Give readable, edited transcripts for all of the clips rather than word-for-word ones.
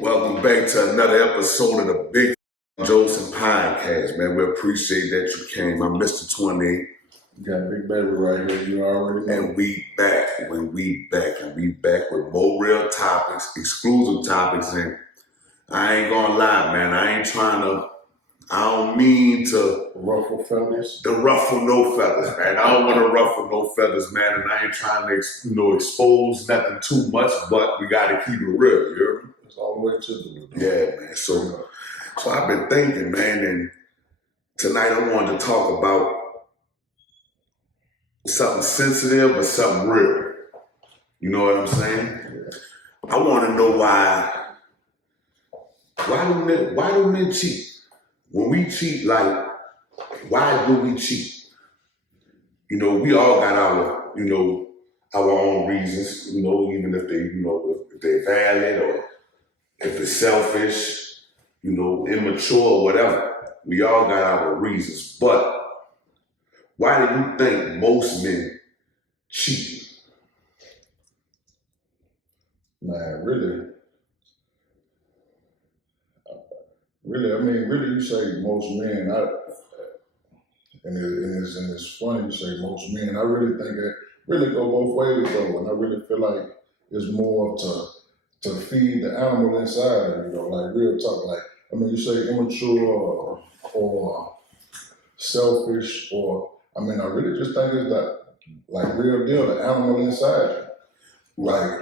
Welcome back to another episode of the Big Jocin Podcast, man. We appreciate that you came. I'm Mr. 28. You got Big Baby right here, you already know. And we back with more real topics, exclusive topics. And I ain't gonna lie, man. I don't mean to ruffle feathers. The ruffle no feathers, man. I don't want to ruffle no feathers, man. And I ain't trying to, expose nothing too much, but we got to keep it real, you hear me? It's all the way to the Yeah, man. So I've been thinking, man, and tonight I wanted to talk about something sensitive but something real. You know what I'm saying? Yeah. I want to know why do men cheat? When we cheat, like, why do we cheat? We all got our own reasons, even if they, if they're valid or if it's selfish, immature or whatever. We all got our reasons. But why do you think most men cheat? Man, really, you say most men, and it's funny you say most men. I really think it really go both ways though, and I really feel like it's more to feed the animal inside of you, like real talk. Like, you say immature or selfish, or I really just think it's that, like, real deal, the animal inside you. Like,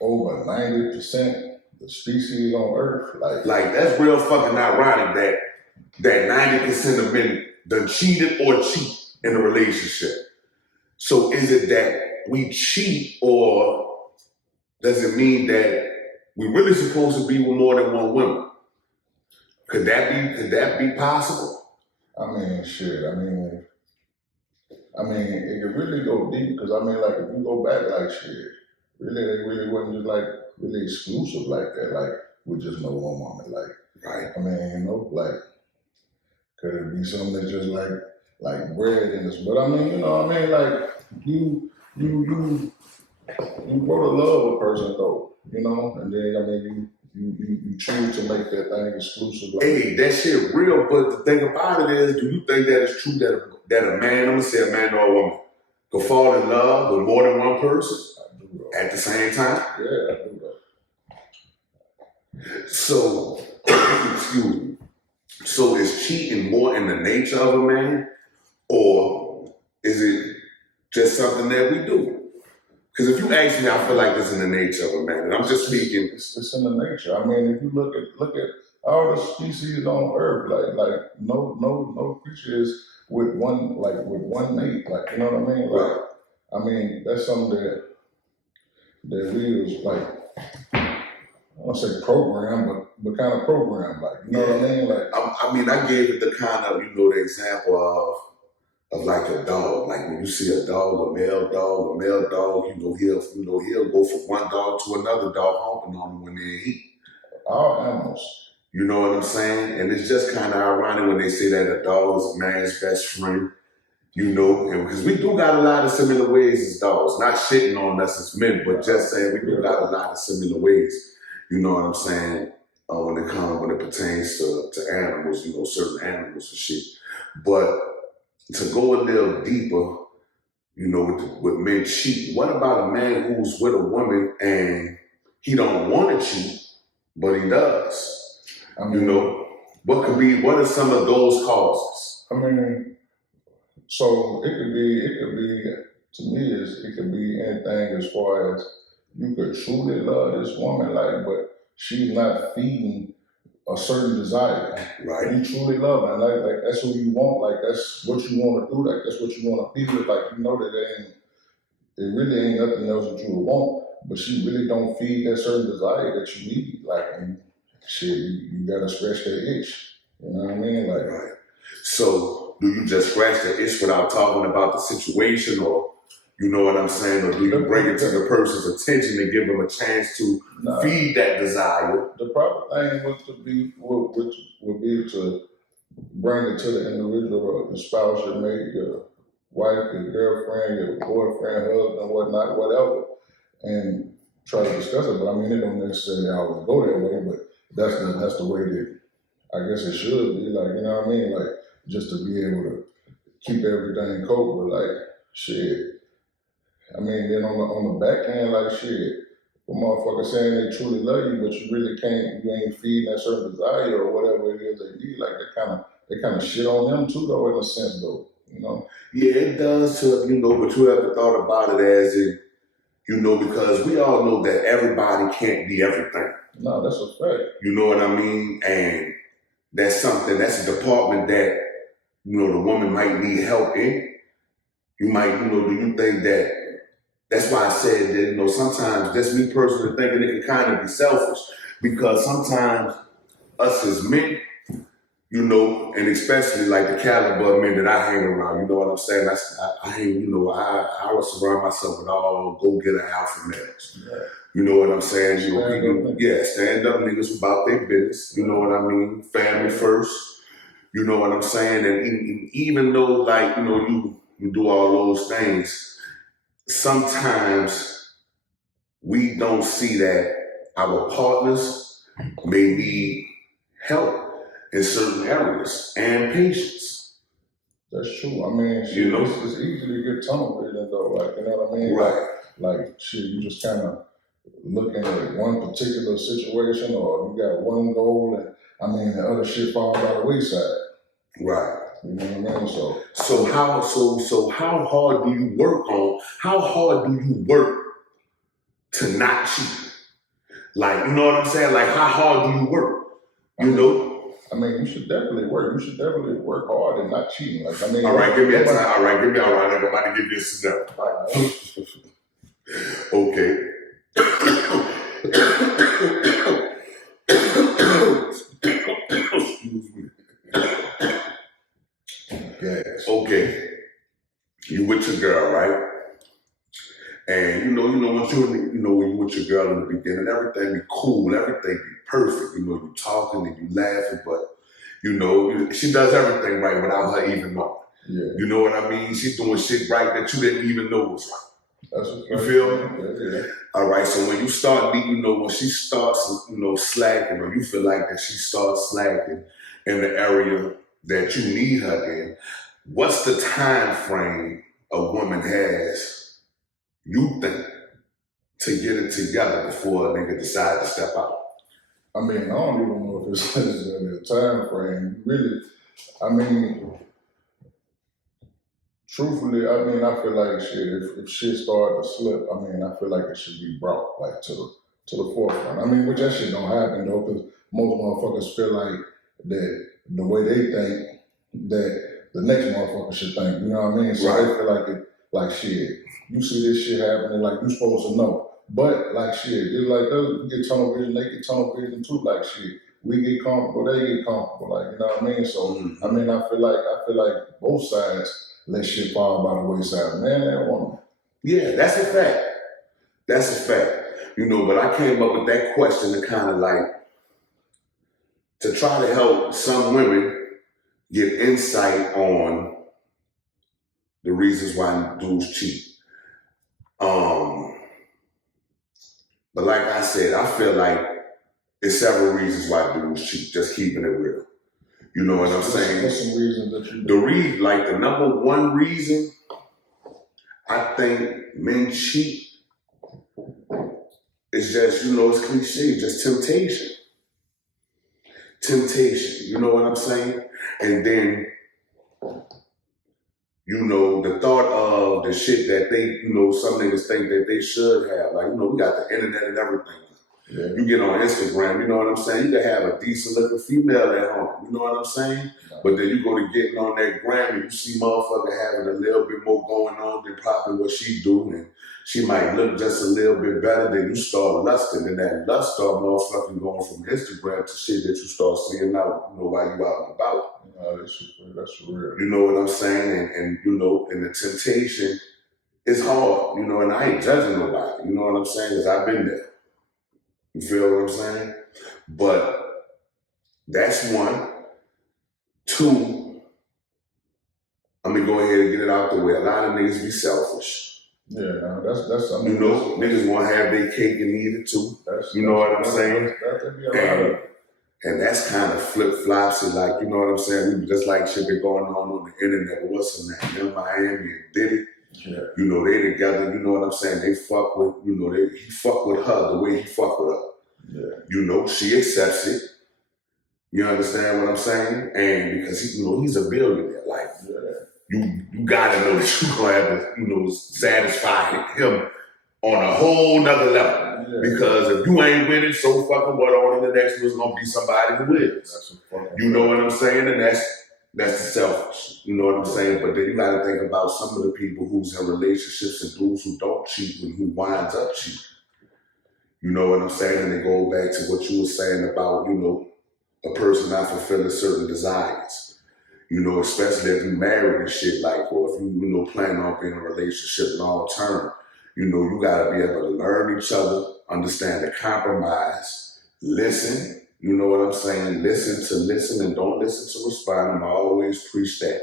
over 90% the species on Earth, like that's real fucking ironic that 90% of men done cheated or cheat in a relationship. So is it that we cheat, or does it mean that we really supposed to be with more than one woman? Could that be possible? Shit. It could really go deep because like if you go back, like shit, really they really wasn't just like really exclusive like that, like with just no one woman, like right. Like could it be something that's just like bred in us? But like you grow to love a person though, and then you choose to make that thing exclusive. Like, hey, that shit real, but the thing about it is, do you think that it's true that a man, I'm gonna say a man or a woman, could fall in love with more than one person at the same time? Yeah, I do that. So, excuse me. So is cheating more in the nature of a man, or is it just something that we do? Because if you ask me, I feel like it's in the nature of a man, and I'm just speaking. It's in the nature. If you look at all the species on Earth, like no creature is with one mate, like, you know what I mean? Like, that's something that we was like, I don't say program, but kind of program, like, you know what I mean? Like, I gave it the kind of, the example of like a dog. Like when you see a male dog, he'll go from one dog to another dog honking on them when they eat. All animals. You know what I'm saying? And it's just kind of ironic when they say that a dog is a man's best friend, and because we do got a lot of similar ways as dogs. Not shitting on us as men, but just saying we do got a lot of similar ways. You know what I'm saying? When it pertains to animals, certain animals and shit. But to go a little deeper, with men cheating, what about a man who's with a woman and he don't want to cheat, but he does? What are some of those causes? So it could be, to me, it could be anything as far as you could truly love this woman, like, but she's not feeding a certain desire. Right. You truly love her, like that's what you want, like that's what you want to do, like that's what you want to be with, like that it really ain't nothing else that you would want, but she really don't feed that certain desire that you need, like, and shit, you gotta scratch that itch. You know what I mean? Like, right. So do you just scratch the itch without talking about the situation, or you know what I'm saying? Or do you bring it to the person's attention and give them a chance to feed that desire? The proper thing would be to bring it to the individual, the spouse, your mate, your wife, your girlfriend, your boyfriend, husband, whatnot, whatever, and try to discuss it, but I mean, it don't necessarily always go that way, but that's the way that I guess it should be, like, you know what I mean? Like, just to be able to keep everything covered, but like, shit. I mean, then on the back end, like, shit, a motherfucker saying they truly love you, but you really can't, you ain't feeding that certain desire or whatever it is they need, like, they kind of shit on them too, though, in a sense, though, you know? Yeah, it does to, but you ever thought about it as in, because we all know that everybody can't be everything. No, that's a fact. You know what I mean? And that's a department that, the woman might need help in. You might, do you think that, that's why I said that, sometimes that's me personally thinking it can kind of be selfish because sometimes us as men, and especially like the caliber of men that I hang around, you know what I'm saying? I hang, I would surround myself with all go-getter alpha males. Yeah. You know what I'm saying? Stand up niggas about their business. You know what I mean? Family first. You know what I'm saying? And even though, like, you do all those things, sometimes we don't see that our partners may need help in certain areas and patience. That's true. I mean, shit, it's easy to get tunnel vision though, like, you know what I mean? Right. Like shit, you just kind of looking at one particular situation or you got one goal and, I mean, the other shit falls by the wayside. Right. You know what I mean? So how hard do you work to not cheat? Like, you know what I'm saying? Like, how hard do you work? I mean, you should definitely work. You should definitely work hard and not cheating. Like, I mean, all right, give me a time. All right, I'm about to give you a scenario. Okay. Excuse me. Yes. Okay. You with your girl, right? And once when you with your girl in the beginning, everything be cool, everything be perfect. You talking and you laughing, but she does everything right without her even knowing. Yeah. You know what I mean? She's doing shit right that you didn't even know was right. That's what you feel me? Yeah. All right. So when you start, when she starts, slacking, or you feel like that she starts slacking in the area that you need her in, what's the time frame a woman has, you think, to get it together before a nigga decide to step out? I mean, I don't even know if it's necessarily a time frame. Really, I mean, truthfully, I mean, I feel like shit, if shit started to slip, I mean, I feel like it should be brought like to the forefront. I mean, which that shit don't happen though, because most motherfuckers feel like that the way they think that the next motherfucker should think. You know what I mean? So right. They feel like it, like shit. You see this shit happening, like you supposed to know. But like shit, it's like we get tunnel vision, they get tunnel vision too. Like shit, we get comfortable, they get comfortable. Like, you know what I mean? So I mean, I feel like both sides let shit fall by the wayside, man and woman. Yeah, that's a fact. That's a fact. But I came up with that question to kind of like to try to help some women get insight on the reasons why dudes cheat. But like I said, I feel like there's several reasons why dudes cheat, just keeping it real. You know what I'm saying? What's some reasons that you do? The number one reason I think men cheat is just, it's cliche, just temptation. Temptation, you know what I'm saying? And then, the thought of the shit that they, some niggas think that they should have. Like, we got the internet and everything. Yeah. You get on Instagram, you know what I'm saying? You can have a decent looking female at home, you know what I'm saying? Yeah. But then you go to getting on that gram and you see motherfucker having a little bit more going on than probably what she do, and she might look just a little bit better, then you start lusting, and that lust start motherfucking going from Instagram to shit that you start seeing out, while you out and about. That's real. You know what I'm saying? And and the temptation is hard, and I ain't judging nobody, you know what I'm saying? Because I've been there. You feel what I'm saying? But that's one. Two, I'm gonna go ahead and get it out the way. A lot of niggas be selfish. Yeah, no, that's I mean, You know, niggas want to have their cake and eat it too. You know what I'm saying? That be a lot of. And that's kind of flip-flops and like, you know what I'm saying? We just like shit been going on the internet. What's her name? In Miami and Diddy. Yeah. You know, they together, you know what I'm saying? They fuck with, you know, he fuck with her the way he fuck with her. Yeah. You know, she accepts it. You understand what I'm saying? And because he, you know, he's a billionaire. Like, you gotta know that you're gonna have to, you know, satisfy him on a whole nother level. Yeah. Because if you ain't winning, so fucking what, on the next one's gonna be somebody who is. You know what I'm saying? And that's the selfish. You know what I'm saying? But then you gotta think about some of the people who's in relationships and dudes who don't cheat and who winds up cheating. You know what I'm saying? And they go back to what you were saying about, you know, a person not fulfilling certain desires. You know, especially if you married and shit, like, or if you know, plan on being in a relationship long term. You know, you gotta be able to learn each other, understand the compromise, listen, you know what I'm saying? Listen and don't listen to respond. And I always preach that.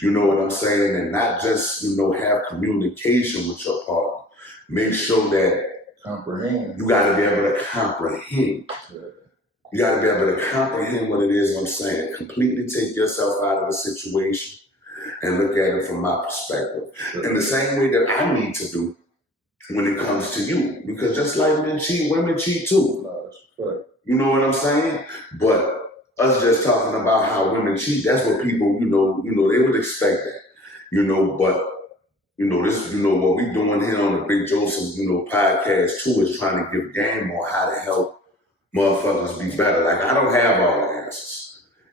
You know what I'm saying? And not just, you know, have communication with your partner. Make sure that you gotta be able to comprehend. You gotta be able to comprehend what it is I'm saying. Completely take yourself out of the situation and look at it from my perspective. In the same way that I need to do when it comes to you. Because just like men cheat, women cheat too. You know what I'm saying? But us just talking about how women cheat, that's what people, you know, they would expect that. You know, but you know, this, you know, what we doing here on the Big Jocin, you know, podcast too is trying to give game on how to help motherfuckers be better. Like, I don't have all the answers.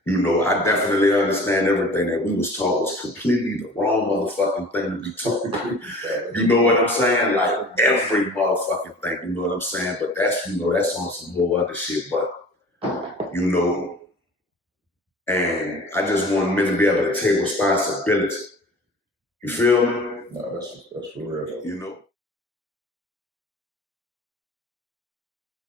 You know, I definitely understand everything that we was taught was completely the wrong motherfucking thing to be talking to. You know what I'm saying? Like, every motherfucking thing, you know what I'm saying? But that's, you know, that's on some more other shit. But, you know, and I just want men to be able to take responsibility. You feel me? No, that's for real. You know?